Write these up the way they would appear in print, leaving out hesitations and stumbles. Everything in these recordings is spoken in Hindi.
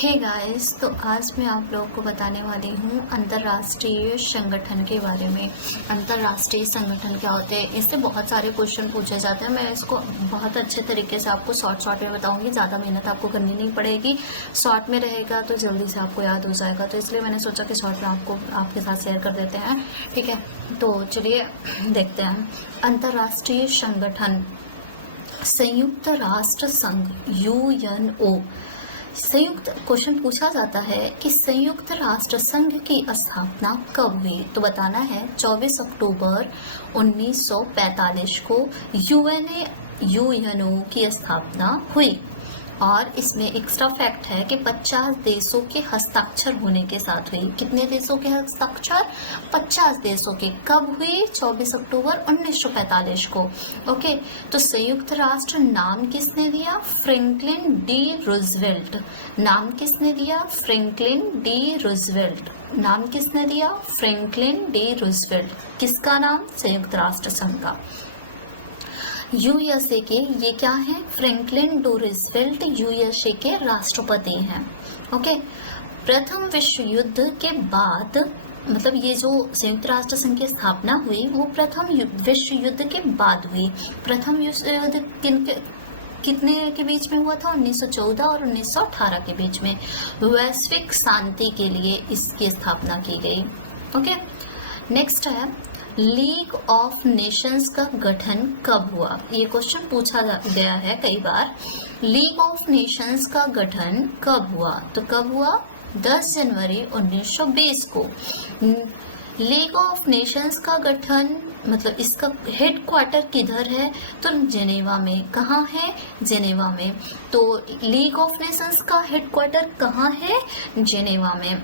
हे गाइस, तो आज मैं आप लोगों को बताने वाली हूँ अंतर्राष्ट्रीय संगठन के बारे में। अंतर्राष्ट्रीय संगठन क्या होते हैं, इससे बहुत सारे क्वेश्चन पूछे जाते हैं। मैं इसको बहुत अच्छे तरीके से आपको शॉर्ट में बताऊंगी, ज़्यादा मेहनत आपको करनी नहीं पड़ेगी। शॉर्ट में रहेगा तो जल्दी से आपको याद हो जाएगा, तो इसलिए मैंने सोचा कि शॉर्ट में आपके साथ शेयर कर देते हैं। ठीक है, तो चलिए देखते हैं। अंतर्राष्ट्रीय संगठन, संयुक्त राष्ट्र संघ UNO। संयुक्त क्वेश्चन पूछा जाता है कि संयुक्त राष्ट्र संघ की स्थापना कब हुई, तो बताना है 24 अक्टूबर 1945 को UNO की स्थापना हुई। और इसमें एक्स्ट्रा फैक्ट है कि 50 देशों के हस्ताक्षर होने के साथ हुई। कितने देशों के हस्ताक्षर? 50 देशों के। कब हुई? 24 अक्टूबर 1945 को। ओके, तो संयुक्त राष्ट्र नाम किसने दिया? Franklin D Roosevelt. नाम किसने दिया? Franklin D Roosevelt. नाम किसने दिया? Franklin D Roosevelt. किसका नाम? संयुक्त राष्ट्र संघ का। USA के ये क्या है? फ्रैंकलिन डी रूजवेल्ट USA के राष्ट्रपति हैं। ओके, प्रथम विश्व युद्ध के बाद, मतलब ये जो संयुक्त राष्ट्र संघ की स्थापना हुई वो प्रथम विश्व युद्ध के बाद हुई। प्रथम विश्व युद्ध कितने के बीच में हुआ था? 1914 और 1918 के बीच में। वैश्विक शांति के लिए इसकी स्थापना की गई। ओके, नेक्स्ट है लीग ऑफ नेशंस का गठन कब हुआ? ये क्वेश्चन पूछा गया है कई बार। लीग ऑफ नेशंस का गठन कब हुआ? तो कब हुआ? 10 जनवरी 1920 को। लीग ऑफ नेशंस का गठन, मतलब इसका हेडक्वार्टर किधर है? तो जेनेवा में। कहाँ है? जेनेवा में। तो लीग ऑफ नेशंस का हेडक्वार्टर कहाँ है? जेनेवा में।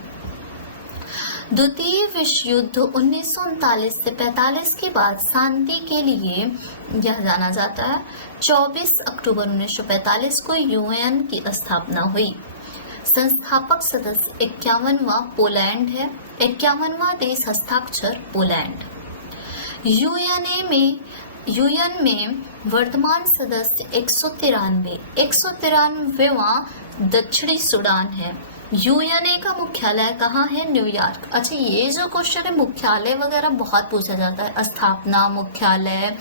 द्वितीय विश्व युद्ध 1939 से 45 के बाद शांति के लिए यह जाना जाता है। 24 अक्टूबर 1945 को UN की स्थापना हुई। संस्थापक सदस्य 51वां पोलैंड है। 51वां देश हस्ताक्षर पोलैंड। UN में वर्तमान सदस्य 193वां दक्षिणी सूडान है। UNA का मुख्यालय कहाँ है? न्यूयॉर्क। अच्छा, ये जो क्वेश्चन है मुख्यालय वगैरह बहुत पूछा जाता है। स्थापना, मुख्यालय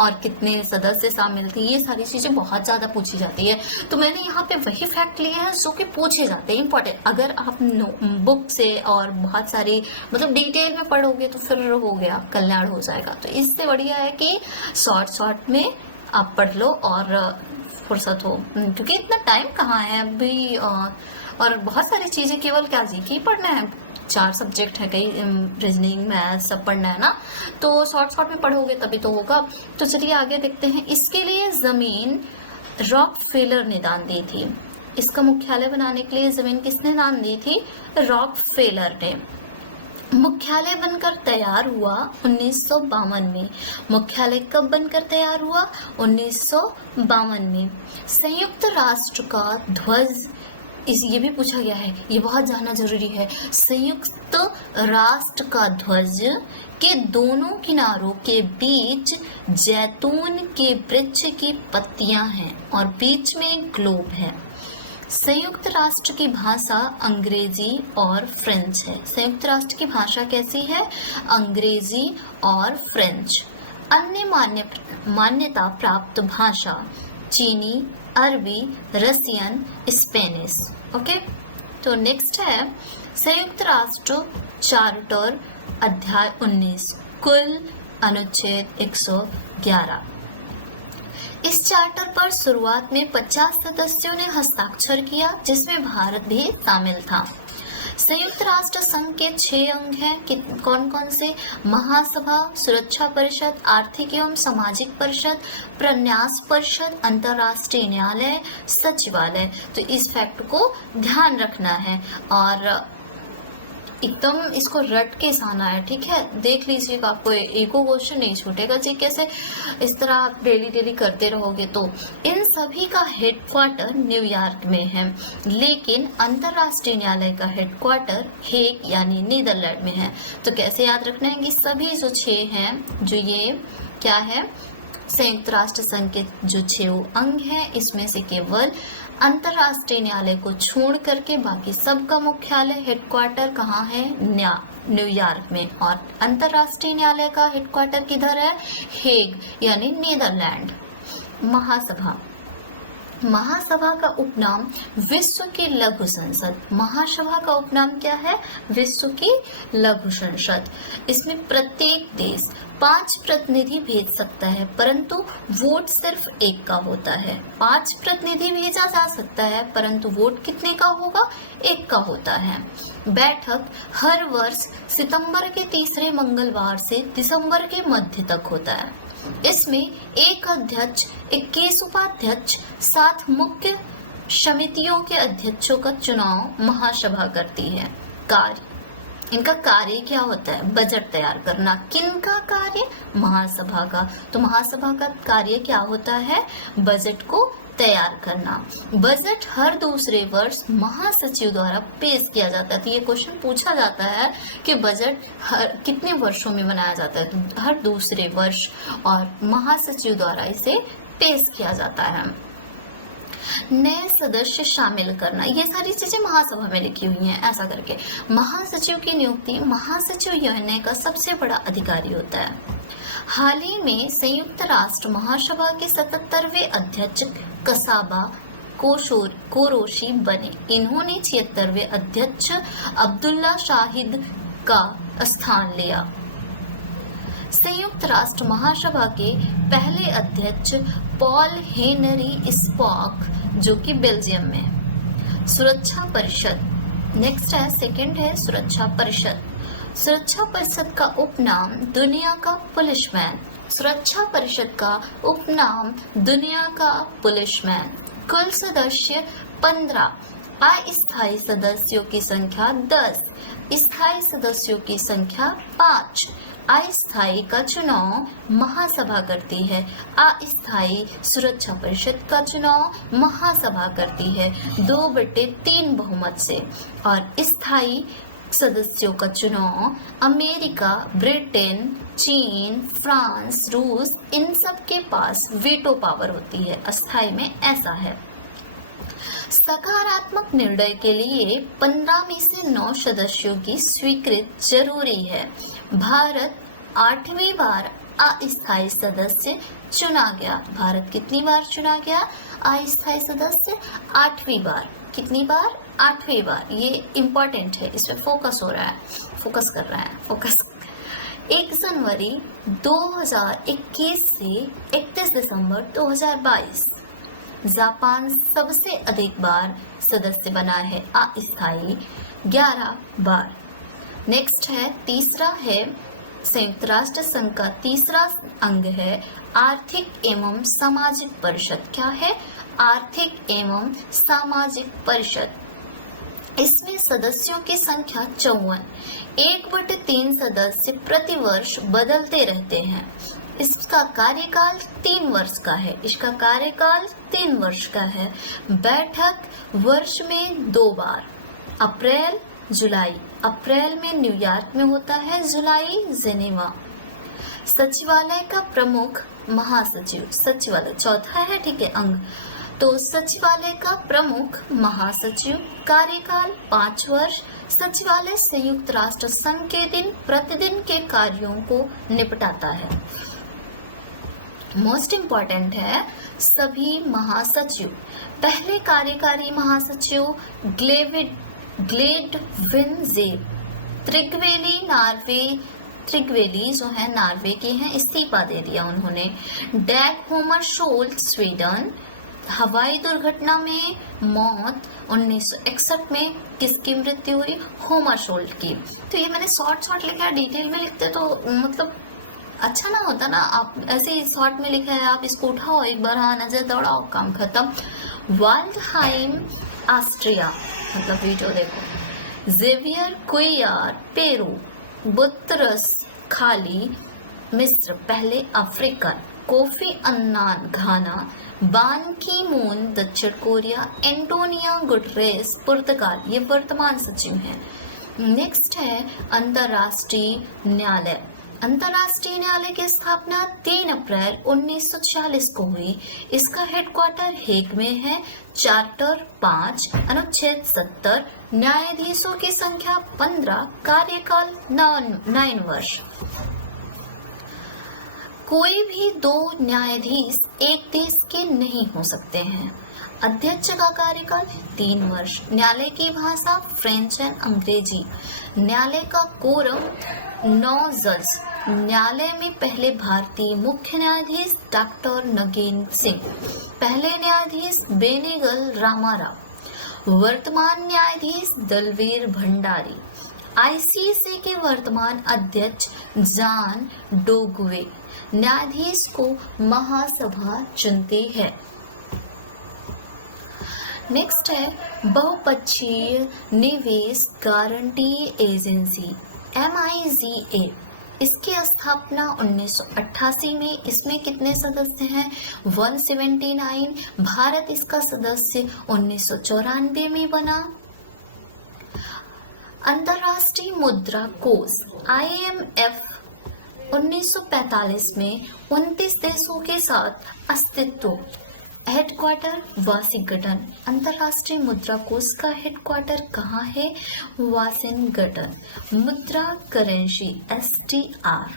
और कितने सदस्य शामिल थे, ये सारी चीजें बहुत ज्यादा पूछी जाती है। तो मैंने यहाँ पे वही फैक्ट लिए हैं जो कि पूछे जाते हैं, इंपॉर्टेंट। अगर आप बुक से और बहुत सारी मतलब डिटेल में पढ़ोगे तो फिर हो गया, कल्याण हो जाएगा। तो इससे बढ़िया है कि शॉर्ट में आप पढ़ लो और फुर्सत हो, क्योंकि इतना टाइम कहाँ है अभी। और बहुत सारी चीजें केवल क्या जी पढ़ना है, 4 सब्जेक्ट है, कई रीजनिंग, मैथ सब पढ़ना है ना। तो शॉर्ट में पढ़ोगे तभी तो होगा। तो चलिए आगे देखते हैं। इसके लिए जमीन रॉकफेलर ने दान दी थी। इसका मुख्यालय बनाने के लिए जमीन किसने दान दी थी? रॉकफेलर ने। मुख्यालय बनकर तैयार हुआ 1952 में। मुख्यालय कब बनकर तैयार हुआ? 1952 में। संयुक्त राष्ट्र का ध्वज, ये भी पूछा गया है, ये बहुत जानना जरूरी है। संयुक्त राष्ट्र का ध्वज के दोनों किनारों के बीच जैतून के वृक्ष की पत्तियां हैं और बीच में ग्लोब है। संयुक्त राष्ट्र की भाषा अंग्रेजी और फ्रेंच है। संयुक्त राष्ट्र की भाषा कैसी है? अंग्रेजी और फ्रेंच। अन्य मान्यता प्राप्त भाषा चीनी, अरबी, रसियन, स्पेनिश। ओके, तो नेक्स्ट है संयुक्त राष्ट्र चार्टर अध्याय 19, कुल अनुच्छेद 111। इस चार्टर पर शुरुआत में 50 सदस्यों ने हस्ताक्षर किया, जिसमें भारत भी शामिल था। संयुक्त राष्ट्र संघ के 6 अंग हैं। कौन कौन से? महासभा, सुरक्षा परिषद, आर्थिक एवं सामाजिक परिषद, प्रन्यास परिषद, अंतर्राष्ट्रीय न्यायालय, सचिवालय। तो इस फैक्ट को ध्यान रखना है और एकदम इसको रट के आना है। ठीक है, देख लीजिएगा, आपको एको क्वेश्चन नहीं छूटेगा जी। कैसे? इस तरह आप डेली करते रहोगे। तो इन सभी का हेडक्वार्टर न्यूयॉर्क में है, लेकिन अंतर्राष्ट्रीय न्यायालय का हेडक्वार्टर हेग यानी नीदरलैंड में है। तो कैसे याद रखना है कि सभी जो 6 हैं, जो ये क्या है, संयुक्त राष्ट्र संघ के जो 6 अंग हैं, इसमें से केवल अंतर्राष्ट्रीय न्यायालय को छोड़ करके बाकी सबका मुख्यालय हेडक्वार्टर कहाँ है? न्यूयॉर्क में। और अंतर्राष्ट्रीय न्यायालय का हेडक्वार्टर किधर है? हेग यानी नीदरलैंड। महासभा का उपनाम विश्व की लघु संसद। महासभा का उपनाम क्या है? विश्व की लघु संसद। इसमें प्रत्येक देश 5 प्रतिनिधि भेज सकता है, परंतु वोट सिर्फ 1 का होता है। 5 प्रतिनिधि भेजा जा सकता है, परंतु वोट कितने का होगा? 1 का होता है। बैठक हर वर्ष सितंबर के तीसरे मंगलवार से दिसंबर के मध्य तक होता है। इसमें 1 अध्यक्ष, 21 उपाध्यक्ष, 7 मुख्य समितियों के अध्यक्षों का चुनाव महासभा करती है। कार्य, इनका कार्य क्या होता है? बजट तैयार करना। किनका कार्य? महासभा का। तो महासभा का कार्य क्या होता है? बजट को तैयार करना। बजट हर दूसरे वर्ष महासचिव द्वारा पेश किया जाता है। तो ये क्वेश्चन पूछा जाता है कि बजट हर कितने वर्षों में बनाया जाता है? तो हर दूसरे वर्ष, और महासचिव द्वारा इसे पेश किया जाता है। नए सदस्य शामिल करना, ये सारी चीजें महासभा में लिखी हुई हैं। ऐसा करके महासचिव की नियुक्ति महासचिव यूएनए का सबसे बड़ा अधिकारी होता है। हाल ही में संयुक्त राष्ट्र महासभा के 77वें अध्यक्ष कसाबा कोरोशी बने। इन्होंने 76वें अध्यक्ष अब्दुल्ला शाहिद का स्थान लिया। संयुक्त राष्ट्र महासभा के पहले अध्यक्ष पॉल हेनरी स्पॉक, जो कि बेल्जियम में। सुरक्षा परिषद, नेक्स्ट है, सेकंड है सुरक्षा परिषद। सुरक्षा परिषद का उपनाम दुनिया का पुलिसमैन। सुरक्षा परिषद का उपनाम दुनिया का पुलिसमैन। कुल सदस्य 15, अस्थायी सदस्यों की संख्या 10, स्थायी सदस्यों की संख्या 5। अस्थायी का चुनाव महासभा करती है, अस्थायी सुरक्षा परिषद का चुनाव महासभा करती है 2/3 बहुमत से, और स्थायी सदस्यों का चुनाव अमेरिका, ब्रिटेन, चीन, फ्रांस, रूस, इन सब के पास वीटो पावर होती है। अस्थायी में ऐसा है। सकारात्मक निर्णय के लिए 15 में से 9 सदस्यों की स्वीकृति जरूरी है। भारत 8वीं बार अस्थायी सदस्य चुना गया। भारत कितनी बार चुना गया? अस्थायी सदस्य 8वीं बार। कितनी बार? 8वीं बार। ये इम्पोर्टेंट है, इसमें फोकस हो रहा है, फोकस कर रहा है, फोकस। 1 जनवरी 2021 से 31 दिसंबर 2022 जापान सबसे अधिक बार सदस्य बना है, अस्थायी 11 बार। नेक्स्ट है, तीसरा है संयुक्त राष्ट्र संघ का तीसरा अंग है आर्थिक एवं सामाजिक परिषद। क्या है? आर्थिक एवं सामाजिक परिषद। इसमें सदस्यों की संख्या 54। 1/3 सदस्य प्रति वर्ष बदलते रहते हैं। इसका कार्यकाल 3 वर्ष का है। इसका कार्यकाल 3 वर्ष का है। बैठक वर्ष में 2 बार, अप्रैल, जुलाई। अप्रैल में न्यूयॉर्क में होता है, जुलाई जेनेवा। सचिवालय का प्रमुख महासचिव। सचिवालय चौथा है, ठीक है, अंग। तो सचिवालय का प्रमुख महासचिव, कार्यकाल 5 वर्ष। सचिवालय संयुक्त राष्ट्र संघ के दिन प्रतिदिन के कार्यों को निपटाता है। मोस्ट इम्पॉर्टेंट है सभी महासचिव। पहले कार्यकारी महासचिव ग्लेडविन त्रिगवेली जो है नॉर्वे के हैं, इस्तीफा दे दिया उन्होंने। डैग होमरशोल्ड स्वीडन। हवाई दुर्घटना में मौत 1961 में किसकी मृत्यु हुई? होमरशोल्ड की। तो ये मैंने शॉर्ट लिखा है, डिटेल में लिखते तो मतलब अच्छा ना होता ना। आप ऐसे ही शॉर्ट में लिखा है, आप इसको उठाओ एक बार, हाँ, नजर दौड़ाओ, काम खत्म। वाल्डहाइम ऑस्ट्रिया, मतलब वीडियो देखो। Javier Cuellar Peru. Boutros Ghali मिस्र, पहले अफ्रीकन। कोफी अन्नान घाना। बान की मून दक्षिण कोरिया। एंटोनियो गुटरेस पुर्तगाल, ये वर्तमान सचिव हैं। नेक्स्ट है अंतर्राष्ट्रीय न्यायालय। अंतर्राष्ट्रीय न्यायालय की स्थापना 3 अप्रैल 1946 को हुई। इसका हेडक्वार्टर हेग में है। चार्टर 5, अनुच्छेद 70, न्यायाधीशों की संख्या 15, कार्यकाल 9 वर्ष। कोई भी 2 न्यायाधीश एक देश के नहीं हो सकते हैं। अध्यक्ष का कार्यकाल 3 वर्ष। न्यायालय की भाषा फ्रेंच एंड अंग्रेजी। न्यायालय का कोरम 9 जज। न्यायालय में पहले भारतीय मुख्य न्यायाधीश डॉक्टर नगेन सिंह, पहले न्यायाधीश बेनेगल रामाराव, वर्तमान न्यायाधीश दलवीर भंडारी। आईसीसी के वर्तमान अध्यक्ष जॉन डोगवे। न्यायाधीश को महासभा चुनती है। नेक्स्ट है बहुपक्षीय निवेश गारंटी एजेंसी MIGA। इसकी स्थापना 1988 में। इसमें कितने सदस्य हैं? 179। भारत इसका सदस्य 1994 में बना। अंतर्राष्ट्रीय मुद्रा कोष IMF 1945 में 29 देशों के साथ अस्तित्व। Headquarter Washington. अंतर्राष्ट्रीय मुद्रा कोष का हेडक्वार्टर कहाँ है? वाशिंगटन। मुद्रा करेंसी SDR।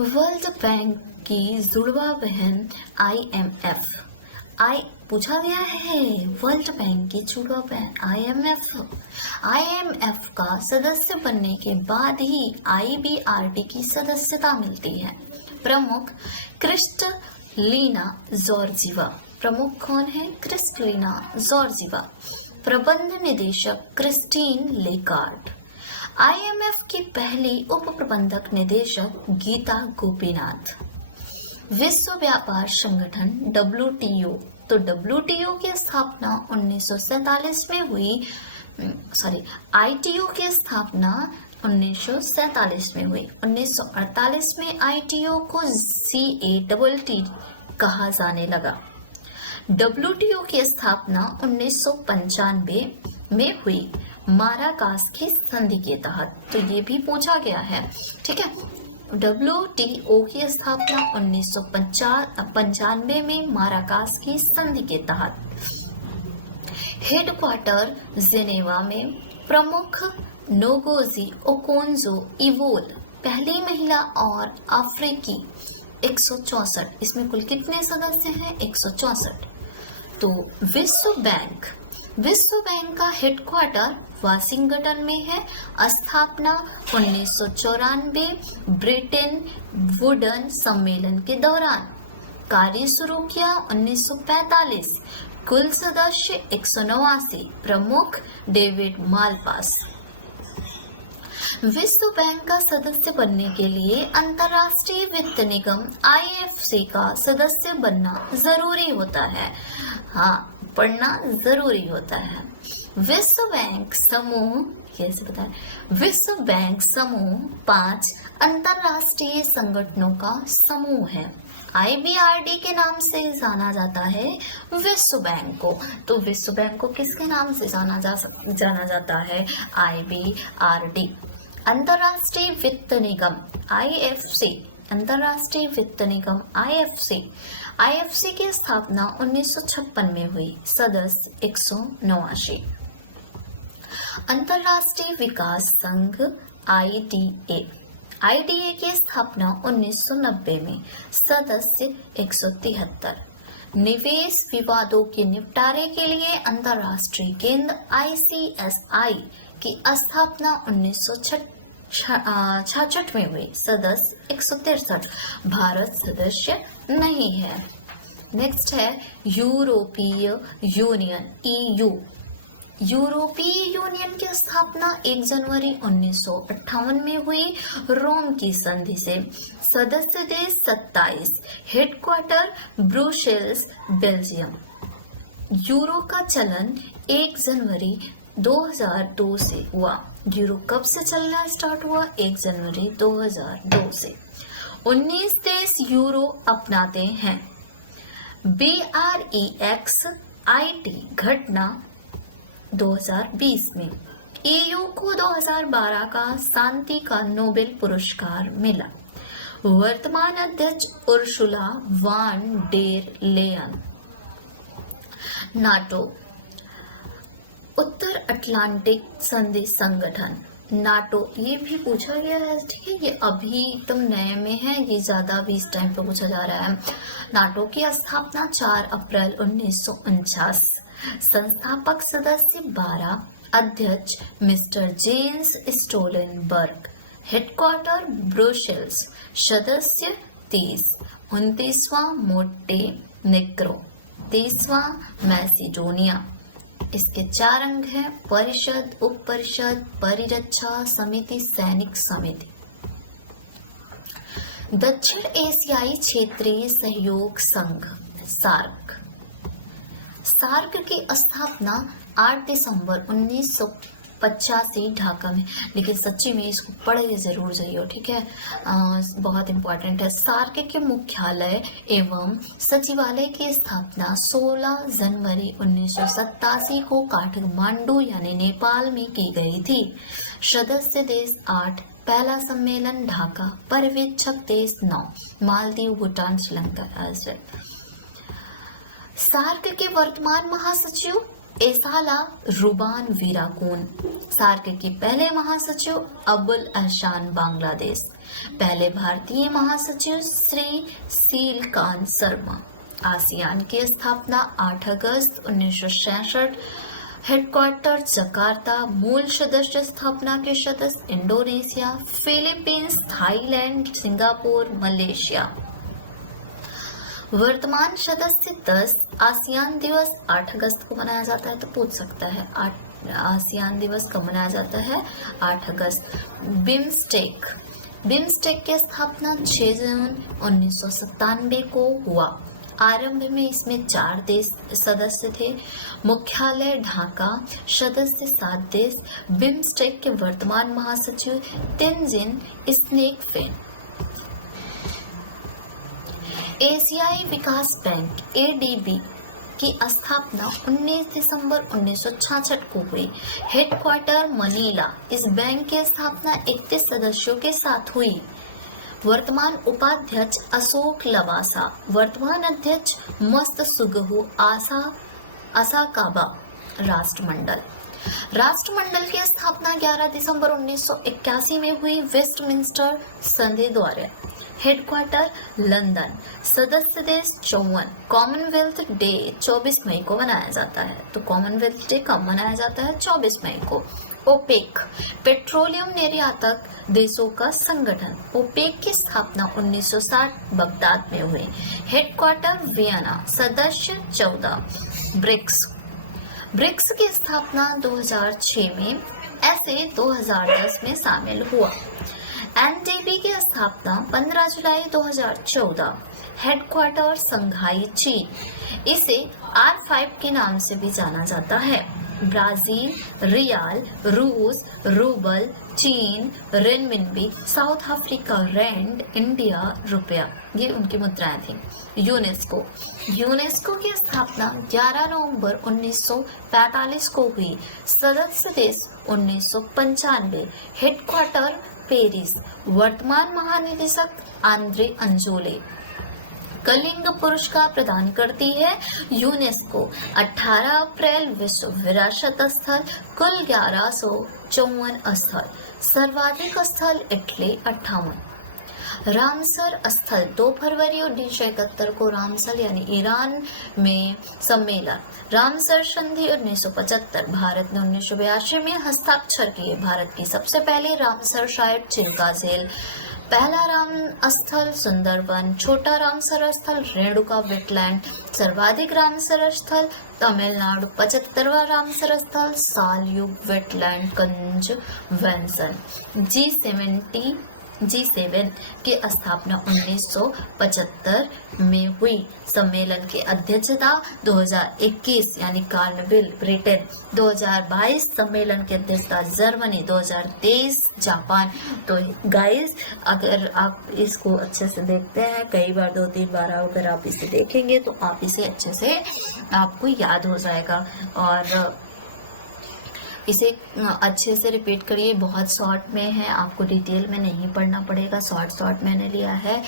वर्ल्ड बैंक की जुड़वा बहन IMF। पूछा गया है वर्ल्ड बैंक की जुड़वा बहन IMF का सदस्य बनने के बाद ही IBRD की सदस्यता मिलती है। प्रमुख क्रिस्टलीना जॉर्जीवा। प्रमुख कौन है? Kristalina Georgieva. प्रबंध निदेशक क्रिस्टीन लेगार्ड। IMF की पहली उप प्रबंधक निदेशक गीता गोपीनाथ। विश्व व्यापार संगठन WTO। तो WTO की स्थापना 1947 में हुई। ITO की स्थापना 1947 में हुई। 1948 में ITO को CATT कहा जाने लगा। WTO की स्थापना 1995 में हुई माराकास की संधि के तहत। तो ये भी पूछा गया है, ठीक है। WTO की स्थापना 1995 में माराकास की संधि के तहत। हेडक्वार्टर जिनेवा में। प्रमुख नोगोजी ओकोंजो इवोल, पहली महिला और अफ्रीकी। 164। इसमें कुल कितने सदस्य हैं? 164। तो विश्व बैंक का हेडक्वार्टर वाशिंगटन में है। स्थापना 1994 ब्रिटेन वुडन सम्मेलन के दौरान। कार्य शुरू किया 1945। कुल सदस्य 189। प्रमुख डेविड मालपास। विश्व बैंक का सदस्य बनने के लिए अंतर्राष्ट्रीय वित्त निगम IFC का सदस्य बनना जरूरी होता है। हाँ, पढ़ना जरूरी होता है। विश्व बैंक समूह कैसे बताएं? विश्व बैंक समूह 5 अंतर्राष्ट्रीय संगठनों का समूह है। IBRD के नाम से जाना जाता है विश्व बैंक को। तो विश्व बैंक को किसके नाम से जाना जाता है? IBRD। अंतर्राष्ट्रीय वित्त निगम IFC। अंतर्राष्ट्रीय वित्त निगम IFC की स्थापना 1956 में हुई। सदस्य 189। अंतर्राष्ट्रीय विकास संघ IDA की स्थापना 1990 में। सदस्य 173। निवेश विवादों के निपटारे के लिए अंतर्राष्ट्रीय केंद्र ICSI की स्थापना 1966 में हुई। सदस्य 163। भारत सदस्य नहीं है। नेक्स्ट है यूरोपीय यूनियन EU। यूरोपीय यूनियन की स्थापना 1 जनवरी 1958 में हुई रोम की संधि से। सदस्य देश 27। Headquarter Brussels, Belgium. यूरो का चलन 1 जनवरी 2002 से हुआ। यूरो कब से चलना स्टार्ट हुआ? 1 जनवरी 2002 से। 19 देश यूरो अपनाते हैं। BREXIT घटना 2020 में। EU को 2012 का शांति का नोबेल पुरस्कार मिला। वर्तमान अध्यक्ष Ursula von der Leyen. NATO, उत्तर अटलांटिक संधि संगठन, नाटो, ये भी पूछा गया है, ठीक है, ये अभी एकदम नए में है, ये ज्यादा भी इस टाइम पे पूछा जा रहा है। नाटो की स्थापना 4 अप्रैल 1949, संस्थापक सदस्य 12, अध्यक्ष mister James Stoltenberg, headquarter Brussels, सदस्य 30, 29वां मोंटेनेग्रो, 30वां मैसिडोनिया। इसके 4 अंग हैं: परिषद, उप परिषद, परिरक्षा समिति, सैनिक समिति। दक्षिण एशियाई क्षेत्रीय सहयोग संघ, सार्क। सार्क की स्थापना 8 दिसंबर 1985 ढाका में, लेकिन सच्ची में इसको पढ़े जरूर जाइए, ठीक है, बहुत इंपॉर्टेंट है। सार्क के मुख्यालय एवं सचिवालय की स्थापना 16 जनवरी 1987 को काठमांडू यानी नेपाल में की गई थी। सदस्य देश 8, पहला सम्मेलन ढाका, पर्यवेक्षक देश 9, मालदीव, भूटान, श्रीलंका। सार्क के वर्तमान महासचिव एसाला रुबान वीराकून। सार्क के पहले महासचिव अबुल अहसान, बांग्लादेश। पहले भारतीय महासचिव श्री सीलकांत शर्मा। आसियान की स्थापना 8 अगस्त 1966, हेडक्वार्टर जकार्ता। मूल सदस्य स्थापना के सदस्य Indonesia, Philippines, Thailand, Singapore, Malaysia. वर्तमान सदस्य 10। आसियान दिवस 8 अगस्त को मनाया जाता है, तो पूछ सकता है आसियान दिवस कब मनाया जाता है? 8 अगस्त। बिम्स्टेक, बिम्स्टेक की स्थापना 6 जून 1997 को हुआ। आरंभ में इसमें 4 देश सदस्य थे। मुख्यालय ढाका। सदस्य 7 देश। बिम्स्टेक के वर्तमान महासचिव तेंजिन स्नेकफेन। एशियाई विकास बैंक ADB की स्थापना 19 दिसंबर 1966 को हुई। Headquarter Manila. इस बैंक की स्थापना 31 सदस्यों के साथ हुई। वर्तमान उपाध्यक्ष अशोक लवासा। वर्तमान अध्यक्ष मत्सुगुहो असाकाबा। राष्ट्रमंडल, राष्ट्रमंडल की स्थापना 11 दिसंबर 1981 में हुई वेस्टमिंस्टर संधि द्वारा। Headquarter London. सदस्य देश 54। कॉमनवेल्थ डे 24 मई को मनाया जाता है, तो कॉमनवेल्थ डे कब मनाया जाता है? 24 मई को। ओपेक, पेट्रोलियम निर्यातक देशों का संगठन। ओपेक की स्थापना 1960 बगदाद में हुई। Headquarter Vienna. सदस्य 14। ब्रिक्स, ब्रिक्स की स्थापना 2006 में, ऐसे 2010 में शामिल हुआ। NDB की स्थापना 15 जुलाई 2014। हेडक्वार्टर संघाई, चीन। इसे R5 के नाम से भी जाना जाता है। ब्राजील रियाल, रूस रूबल, चीन renminbi, South Africa rand, India रुपया, ये उनकी मुद्राएं थी। यूनेस्को, यूनेस्को की स्थापना 11 नवंबर 1945 को हुई। सदस्य देश 1995। Headquarter Paris. वर्तमान महानिदेशक आंद्रे अंजोले। कलिंग पुरस्कार प्रदान करती है यूनेस्को। 18 अप्रैल विश्व विरासत स्थल, कुल 1154 स्थल। सर्वाधिक स्थल इटली 58। रामसर स्थल 2 फरवरी 1971 को रामसर यानी ईरान में सम्मेलन। रामसर संधि 1975। भारत ने 1982 में हस्ताक्षर किए। भारत की सबसे पहली रामसर साइट चिल्का झील। पहला राम स्थल सुंदरवन। छोटा रामसर स्थल रेणुका वेटलैंड। सर्वाधिक रामसर स्थल तमिलनाडु। 75वां रामसर स्थल सालयुग वेटलैंड कंजवेंशन। G7 की स्थापना 1975 में हुई। सम्मेलन की अध्यक्षता 2021 यानी कार्नविल ब्रिटेन। 2022 सम्मेलन की अध्यक्षता जर्मनी। 2023 जापान। तो गाइस, अगर आप इसको अच्छे से देखते हैं, कई बार 2-3 बार अगर आप इसे देखेंगे तो आप इसे अच्छे से आपको याद हो जाएगा। और इसे अच्छे से रिपीट करिए, बहुत शॉर्ट में है, आपको डिटेल में नहीं पढ़ना पड़ेगा, शॉर्ट मैंने लिया है,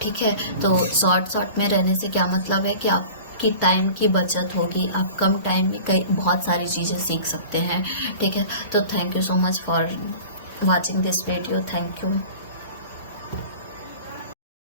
ठीक है। तो शॉर्ट में रहने से क्या मतलब है कि आपकी टाइम की बचत होगी, आप कम टाइम में कई बहुत सारी चीज़ें सीख सकते हैं, ठीक है। तो thank you so much for watching this video, thank you.